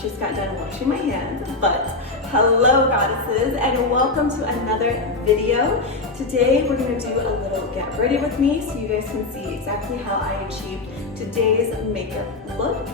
Just got done washing my hands, but hello goddesses and welcome to another video. Today we're going to do a little get ready with me so you guys can see exactly how I achieved today's makeup look.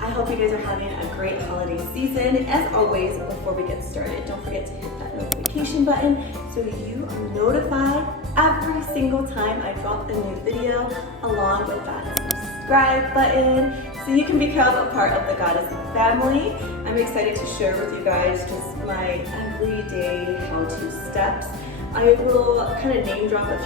I hope you guys are having a great holiday season. As always, before we get started, don't forget to hit that notification button so you are notified every single time I drop a new video, along with that subscribe button so you can become a part of the Goddess family. I'm excited to share with you guys just my everyday how-to steps. I will kind of name drop a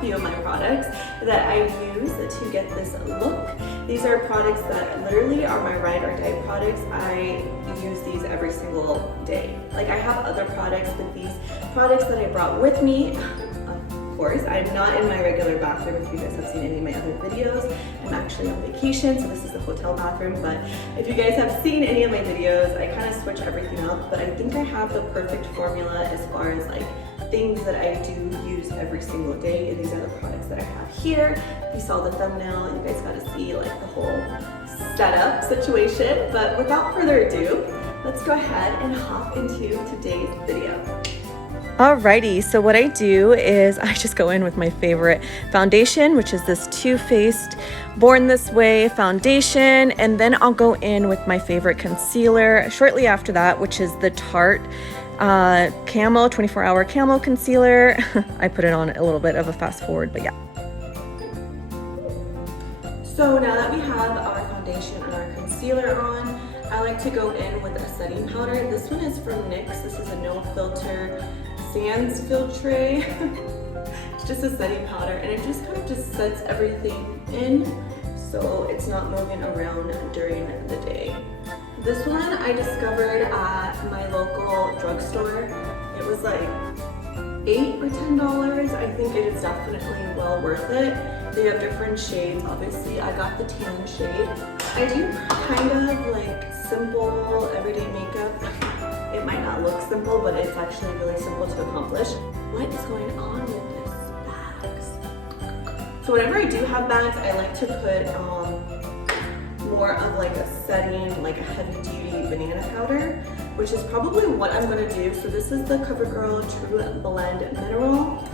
few of my products that I use to get this look. These are products that literally are my ride or die products. I use these every single day. Like, I have other products, but these products that I brought with me, of course, I'm not in my regular bathroom. If you guys have seen any of my other videos, I'm actually on vacation, so this is the hotel bathroom. But if you guys have seen any of my videos, I kind of switch everything up, but I think I have the perfect formula as far as like things that I do use every single day, and these are the products that I have here. If you saw the thumbnail, you guys got to see like the whole setup situation. But without further ado, let's go ahead and hop into today's video. Alrighty, so what I do is I just go in with my favorite foundation, which is this Too Faced Born This Way foundation, and then I'll go in with my favorite concealer shortly after that, which is the Tarte Camo 24-hour Camo Concealer. I put it on a little bit of a fast forward, but yeah. So now that we have our foundation and our concealer on, I like to go in with a setting powder. This one is from NYX. This is a no filter Sans Filtre. It's just a setting powder, and it just kind of just sets everything in so it's not moving around during the day. This one I discovered at my local drugstore. It was like $8 or $10. I think it is definitely well worth it. They have different shades. Obviously, I got the tan shade. I do kind of like simple everyday makeup. It might not look simple, but it's actually really simple to accomplish. What is going on with this bags? So whenever I do have bags, I like to put more of like a setting, like a heavy duty banana powder, which is probably what I'm gonna do. So this is the CoverGirl True Blend Mineral.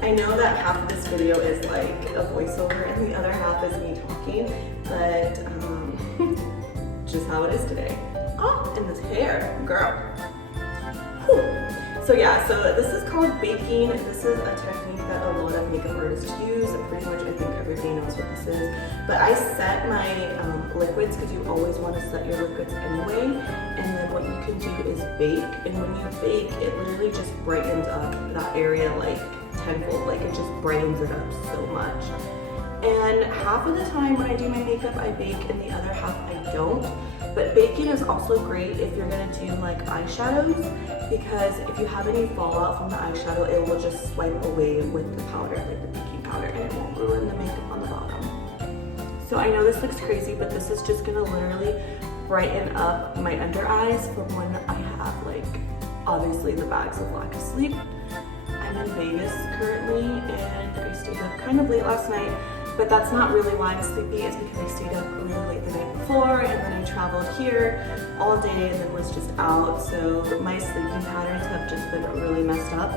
I know that half of this video is like a voiceover and the other half is me talking, but just how it is today. Oh, and this hair, girl. Whew. So yeah, so this is called baking. This is a technique that a lot of makeup artists use. Pretty much, I think everybody knows what this is. But I set my liquids, because you always want to set your liquids anyway. And then what you can do is bake. And when you bake, it literally just brightens up that area like tenfold. Like, it just brightens it up so much. And half of the time when I do my makeup, I bake, and the other half I don't. But baking is also great if you're gonna do like eyeshadows, because if you have any fallout from the eyeshadow, it will just swipe away with the powder, like the baking powder, and it won't ruin the makeup on the bottom. So I know this looks crazy, but this is just gonna literally brighten up my under eyes for when I have like, obviously, the bags of lack of sleep. I'm in Vegas currently, and I stayed up kind of late last night. But that's not really why I'm sleepy, it's because I stayed up really late the night before, and then I traveled here all day and then was just out. So my sleeping patterns have just been really messed up,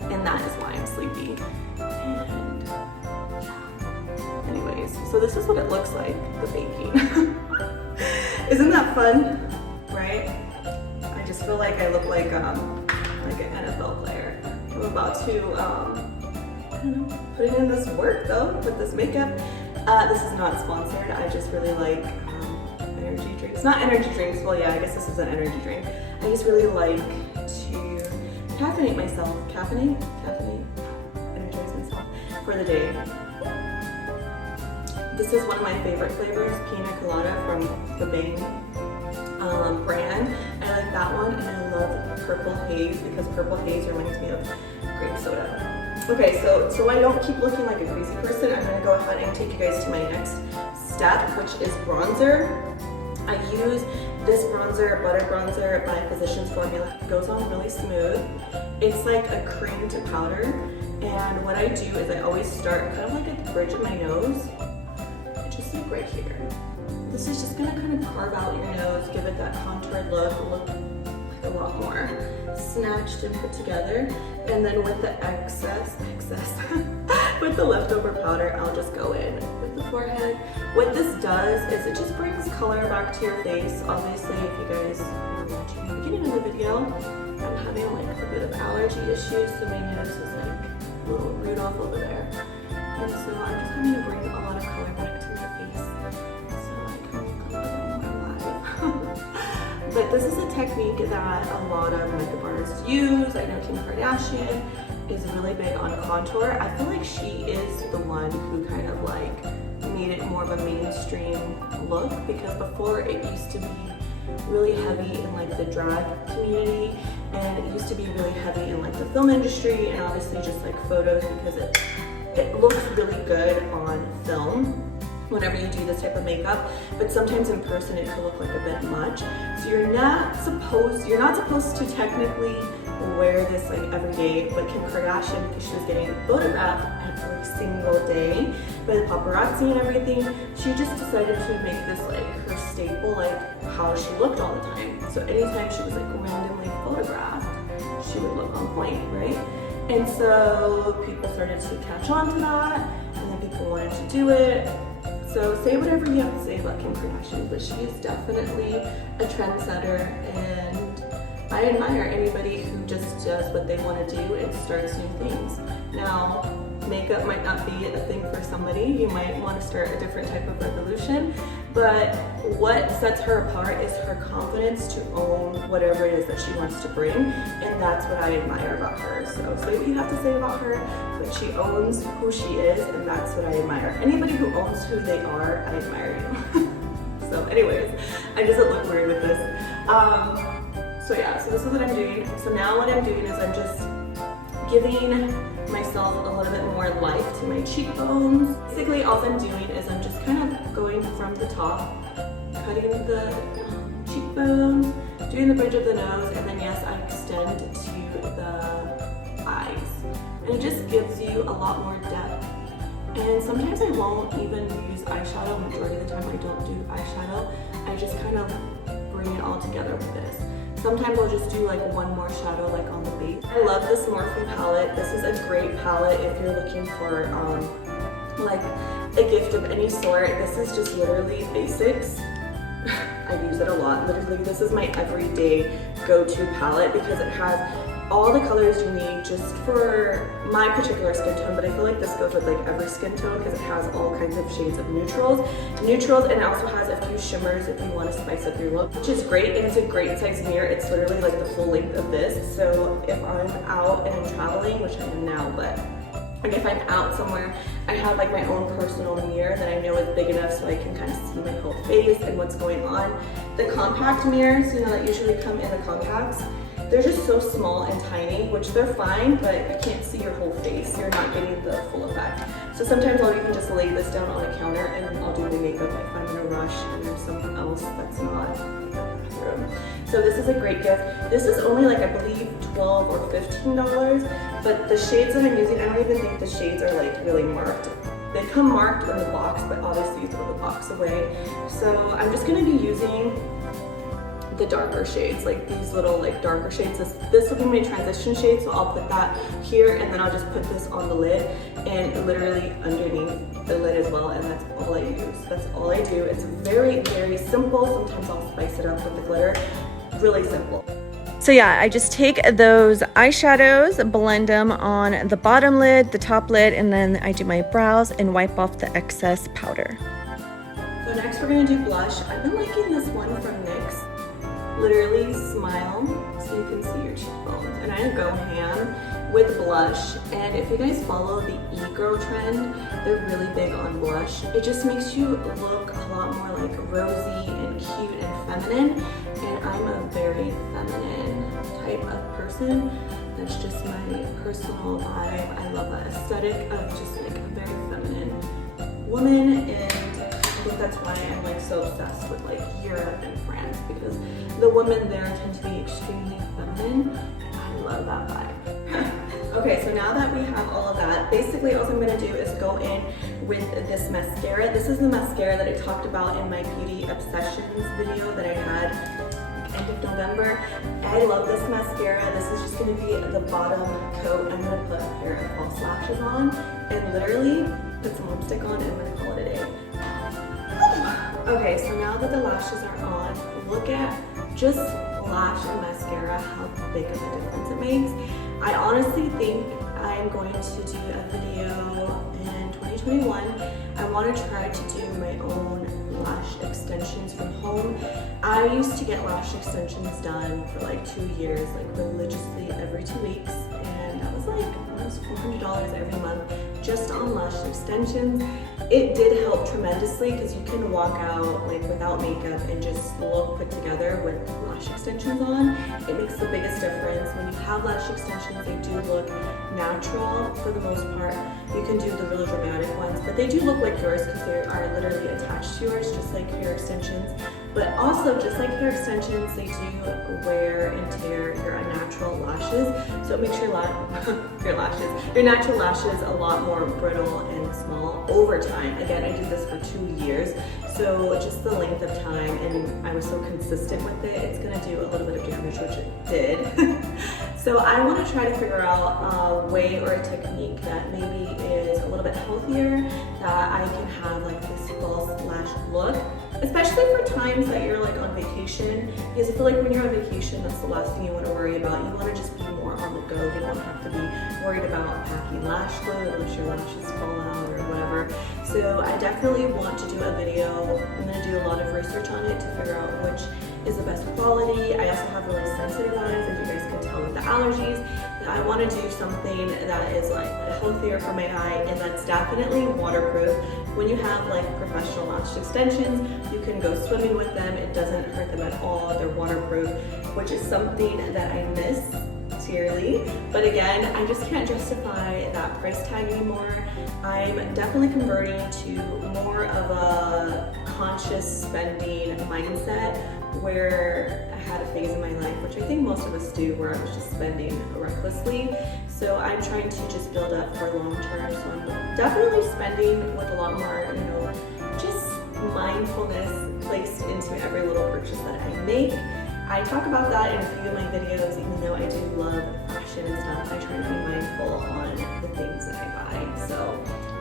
and that is why I'm sleepy. And yeah. Anyways, so this is what it looks like, the baking. Isn't that fun, right? I just feel like I look like an NFL player. I'm about to, putting in this work though with this makeup. This is not sponsored. I just really like energy drinks. Not energy drinks, well yeah, I guess this is an energy drink. I just really like to caffeinate myself. Caffeinate, energize myself for the day. This is one of my favorite flavors, Pina Colada from the Bang brand. I like that one, and I love Purple Haze because Purple Haze reminds me of grape soda. Okay, so I don't keep looking like a crazy person, I'm gonna go ahead and take you guys to my next step, which is bronzer. I use this bronzer, Butter Bronzer by Physicians Formula. It goes on really smooth. It's like a cream to powder, and what I do is I always start kind of like at the bridge of my nose, just like right here. This is just gonna kind of carve out your nose, give it that contoured look like a lot more snatched and put together. And then with the excess, with the leftover powder, I'll just go in with the forehead. What this does is it just brings color back to your face. Obviously, if you guys were watching the beginning of the video, I'm having like a bit of allergy issues, so my nose is like a little Rudolph over there. And so I'm just going to bring a lot of color back to my face so I can look a little more alive. But this is a technique that a lot of makeup artists use. I know Kim Kardashian is really big on contour. I feel like she is the one who kind of like made it more of a mainstream look, because before it used to be really heavy in like the drag community, and it used to be really heavy in like the film industry and obviously just like photos, because it looks really good on film whenever you do this type of makeup, but sometimes in person it can look like a bit much. So you're not supposed to technically wear this like every day, but Kim Kardashian, because she was getting photographed every single day by the paparazzi and everything, she just decided to make this like her staple, like how she looked all the time. So anytime she was like randomly photographed, she would look on point, right? And so people started to catch on to that, and then people wanted to do it. So say whatever you have to say about Kim Kardashian, but she is definitely a trendsetter, and I admire anybody who just does what they want to do and starts new things. Now, makeup might not be a thing for somebody. You might want to start a different type of revolution, but what sets her apart is her confidence to own whatever it is that she wants to bring, and that's what I admire about her. So say what you have to say about her, but she owns who she is, and that's what I admire. Anybody who owns who they are, I admire you. So anyways, I just look weird with this. So yeah, so this is what I'm doing. So now what I'm doing is I'm just giving myself a little bit more life to my cheekbones. Basically, all I'm doing is I'm just kind of going from the top, cutting the cheekbones, doing the bridge of the nose, and then yes, I extend to the eyes. And it just gives you a lot more depth. And sometimes I won't even use eyeshadow. Majority of the time I don't do eyeshadow. I just kind of bring it all together with this. Sometimes I'll just do like one more shadow like on the base. I love this Morphe palette. This is a great palette if you're looking for like a gift of any sort. This is just literally basics. I use it a lot. Literally, this is my everyday go-to palette because it has all the colors you need just for my particular skin tone, but I feel like this goes with like every skin tone because it has all kinds of shades of neutrals, and it also has a few shimmers if you want to spice up your look, which is great. And it's a great size mirror. It's literally like the full length of this. So if I'm out and I'm traveling, which I am now, but like if I'm out somewhere, I have like my own personal mirror that I know is big enough so I can kind of see my whole face and what's going on. The compact mirrors, you know, that usually come in the compacts, they're just so small and tiny, which they're fine, but you can't see your whole face. You're not getting the full effect. So sometimes I'll even just lay this down on a counter and I'll do my makeup if I'm in a rush and there's someone else that's not in the bathroom. So this is a great gift. This is only like, I believe, $12 or $15, but the shades that I'm using, I don't even think the shades are like really marked. They come marked in the box, but obviously you throw the box away. So I'm just gonna be using the darker shades, like these little like darker shades. This will be my transition shade, so I'll put that here and then I'll just put this on the lid and literally underneath the lid as well, and that's all I use. That's all I do. It's very, very simple. Sometimes I'll spice it up with the glitter. Really simple. So yeah, I just take those eyeshadows, blend them on the bottom lid, the top lid, and then I do my brows and wipe off the excess powder. So next we're gonna do blush. I've been liking this one from NYX. Literally smile so you can see your cheekbones, and I go ham with blush. And if you guys follow the e-girl trend, they're really big on blush. It just makes you look a lot more like rosy and cute and feminine, and I'm a very feminine type of person. That's just my personal vibe. I love that aesthetic of just like a very feminine woman, and I think that's why I'm like so obsessed with like Europe and France, because the women there tend to be extremely feminine, and I love that vibe. Okay, so now that we have all of that, basically all I'm gonna do is go in with this mascara. This is the mascara that I talked about in my Beauty Obsessions video that I had end of November. I love this mascara. This is just gonna be the bottom coat. I'm gonna put a pair of false lashes on and literally put some lipstick on and I'm gonna call it a day. Okay, so now that the lashes are on, look at just lash and mascara, how big of a difference it makes. I honestly think I'm going to do a video in 2021. I want to try to do my own lash extensions from home. I used to get lash extensions done for like 2 years, like religiously every 2 weeks, and that was like almost $400 every month just on lash extensions. It did help tremendously because you can walk out like without makeup and just look put together with lash extensions on. It makes the biggest difference. When you have lash extensions, they do look natural for the most part. You can do the really dramatic ones, but they do look like yours because they are literally attached to yours, just like hair extensions. But also, just like hair extensions, they do wear and tear your unnatural lashes. So it makes your natural lashes a lot more brittle and small over time. Again, I did this for 2 years. So just the length of time, and I was so consistent with it, it's gonna do a little bit of damage, which it did. So I wanna try to figure out a way or a technique that maybe is a little bit healthier, that I can have like this false lash look, especially for times that you're like on vacation, because I feel like when you're on vacation, that's the last thing you want to worry about. You want to just be more on the go. You don't have to be worried about packing lash glue unless your lashes fall out or whatever. So I definitely want to do a video. I'm going to do a lot of research on it to figure out which is the best quality. I also have really sensitive eyes, as you guys can tell with the allergies. I want to do something that is like healthier for my eye and that's definitely waterproof. When you have like professional lash extensions, you can go swimming with them. It doesn't hurt them at all. They're waterproof, which is something that I miss dearly. But again, I just can't justify that price tag anymore. I'm definitely converting to more of a conscious spending mindset, where I had a phase in my life, which I think most of us do, where I was just spending recklessly. So I'm trying to just build up for long term. So I'm definitely spending with a lot more, just mindfulness placed into every little purchase that I make. I talk about that in a few of my videos, even though I do love fashion and stuff. I try to be mindful on the things that I buy. So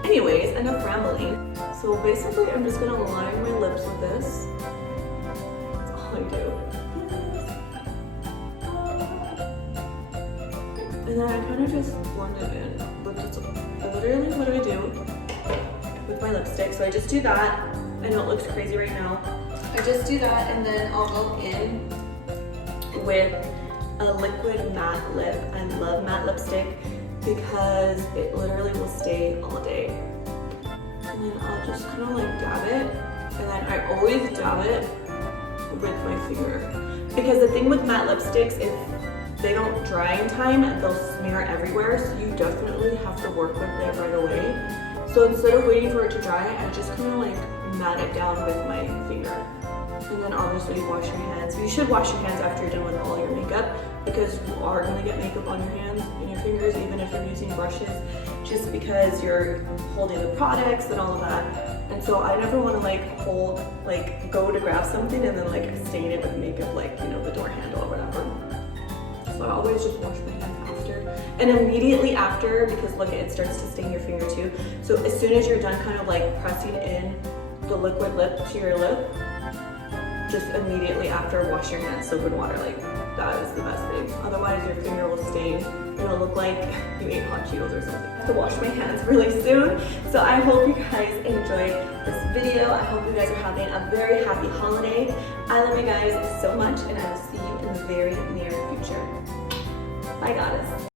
anyways, enough rambling. So basically I'm just gonna line my lips with this. That's all I do. And then I kind of just blend it in. But that's literally what I do with my lipstick. So I just do that. I know it looks crazy right now. I just do that and then I'll go in with a liquid matte lip. I love matte lipstick because it literally will stay all day. And then I'll just kind of like dab it. And then I always dab it with my finger. Because the thing with matte lipsticks, if they don't dry in time, they'll smear everywhere. So you definitely have to work with it right away. So instead of waiting for it to dry, I just kind of like mat it down with my finger. And then obviously you wash your hands. You should wash your hands after you're done with all your makeup, because you are gonna get makeup on your hands and your fingers, even if you're using brushes, just because you're holding the products and all of that. And so I never wanna go to grab something and then like stain it with makeup, like, the door handle or whatever. So I always just wash my hands after. And immediately after, because look, it starts to stain your finger too. So as soon as you're done kind of like pressing in the liquid lip to your lip, just immediately after, wash your hands soap and water. Like, that is the best thing. Otherwise your finger will stain. It'll look like you ate hot Cheetos or something. I have to wash my hands really soon. So I hope you guys enjoyed this video. I hope you guys are having a very happy holiday. I love you guys so much, and I will see you in the very near future. Bye, goddess.